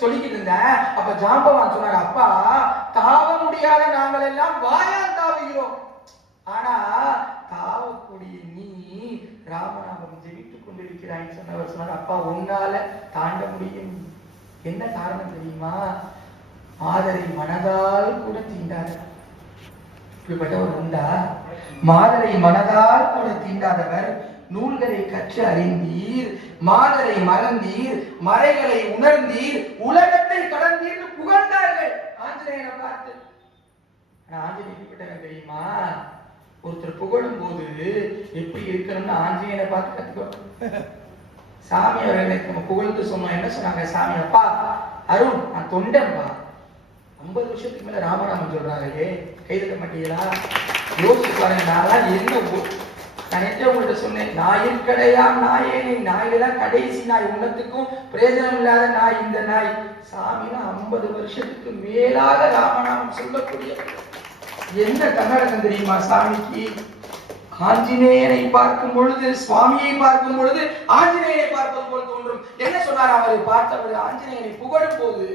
சொல்லிக்கிட்டு இருந்தேன் அப்ப ஜாம்பவான் சொன்னார் அப்பா தாவ முடியாத நாங்கள் எல்லாம் வாயால் தாவுகிறோம். ஆனா தாவக்கூடிய நீ ராமநாமம் ஜெபித்துக் கொண்டிருக்கிறாய் சொன்னவர் சொன்னார். அப்பா உன்னால தாண்ட முடியும். என்ன காரணம் தெரியுமா? மாதரை மனதால் கூட தீண்டாத. இப்படிப்பட்டவர் உண்டா? மாதரை மனதால் கூட தீண்டாதவர் நூல்களை கற்று அறிந்தீர் மாதரை மறந்தீர் மறைகளை உணர்ந்தீர் உலகத்தை கடந்தீர் புகழ்ந்தார்கள். ஆஞ்சநேயனை பார்த்து ஆஞ்சநேயர் ஆஞ்சநேயன் தெரியுமா? ஒருத்தர் புகழும் போது எப்படி இருக்கணும்னு ஆஞ்சநேயனை பார்த்து கத்துக்கோ. சாமி அவர்களை நம்ம புகழ்ந்து சொன்னோம். என்ன சொன்னாங்க? சாமி அப்பா அருண் நான் தொண்டன்பா. ஐம்பது வருஷத்துக்கு மேல ராமராமன் சொல்றாங்களே. கைதட்ட மாட்டீங்களா? யோசிச்சு பாருங்க நான் என்ன நான் உங்கள்கிட்ட சொன்னேன். நாயின் கடையாம் நாயேனே நாயெல்லாம் கடைசி நாய். உன்னத்துக்கும் பிரயோஜனம் இல்லாத நாய் இந்த நாய். சாமினா ஐம்பது வருஷத்துக்கு மேலாக ராமநாமம் சொல்லக்கூடிய எந்த கன்னடம் தெரியுமா சாமிக்கு? ஆஞ்சநேயனை பார்க்கும் பொழுது சுவாமியை பார்க்கும் பொழுது ஆஞ்சநேயனை பார்ப்பது போல் தோன்றும். என்ன சொன்னார் அவர்? பார்த்தவர் ஆஞ்சநேயனை புகழும் போது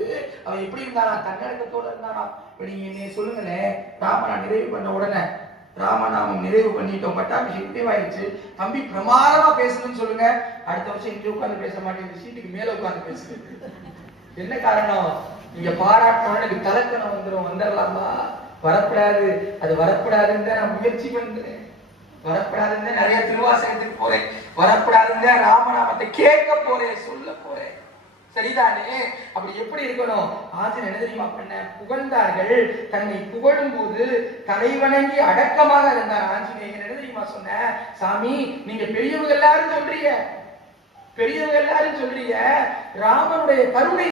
அவன் எப்படி இருந்தானா? தன்னடக்கத்தோடு இருந்தானா? இப்ப நீங்க என்னை சொல்லுங்களேன். ராமனா நிறைவு பண்ண உடனே ராமநாமம் நிறைவு பண்ணிட்டோம். பட்டாபிஷேகம் நிறைவாயிருச்சு தம்பி பிரமாதமா பேசணும்னு சொல்லுங்க. அடுத்த வருஷம் இங்க உட்காந்து பேச மாட்டேங்குது சீட்டுக்கு மேல உட்காந்து பேசுறேன் என்ன காரணம்? நீங்க பாராட்டணும்னு எனக்கு தலக்கணம் வந்துடும் வந்துடலாமா வரக்கூடாது. அது வரக்கூடாதுன்னு நான் முயற்சி பண்றேன். வரக்கூடாதுன்னு நிறைய திருவாசகத்துக்கு போறேன். வரக்கூடாதுன்னு தான் ராமநாமத்தை கேட்க போறேன். சொல்ல போறேன். சரிதானே? அப்படி எப்படி இருக்கணும்? ஆசிரியர் என்ன தெரியுமா பண்ண? புகழ்ந்தார்கள். தன்னை புகழும் போது தலைவணங்கி அடக்கமாக இருந்தார் ஆஞ்சநேயர். என்ன தெரியுமா சொன்ன? சாமி நீங்க பெரியவங்க எல்லாரும் சொல்றீங்க. பெரியவங்க எல்லாரும் சொல்றீங்க. ராமனுடைய கருணை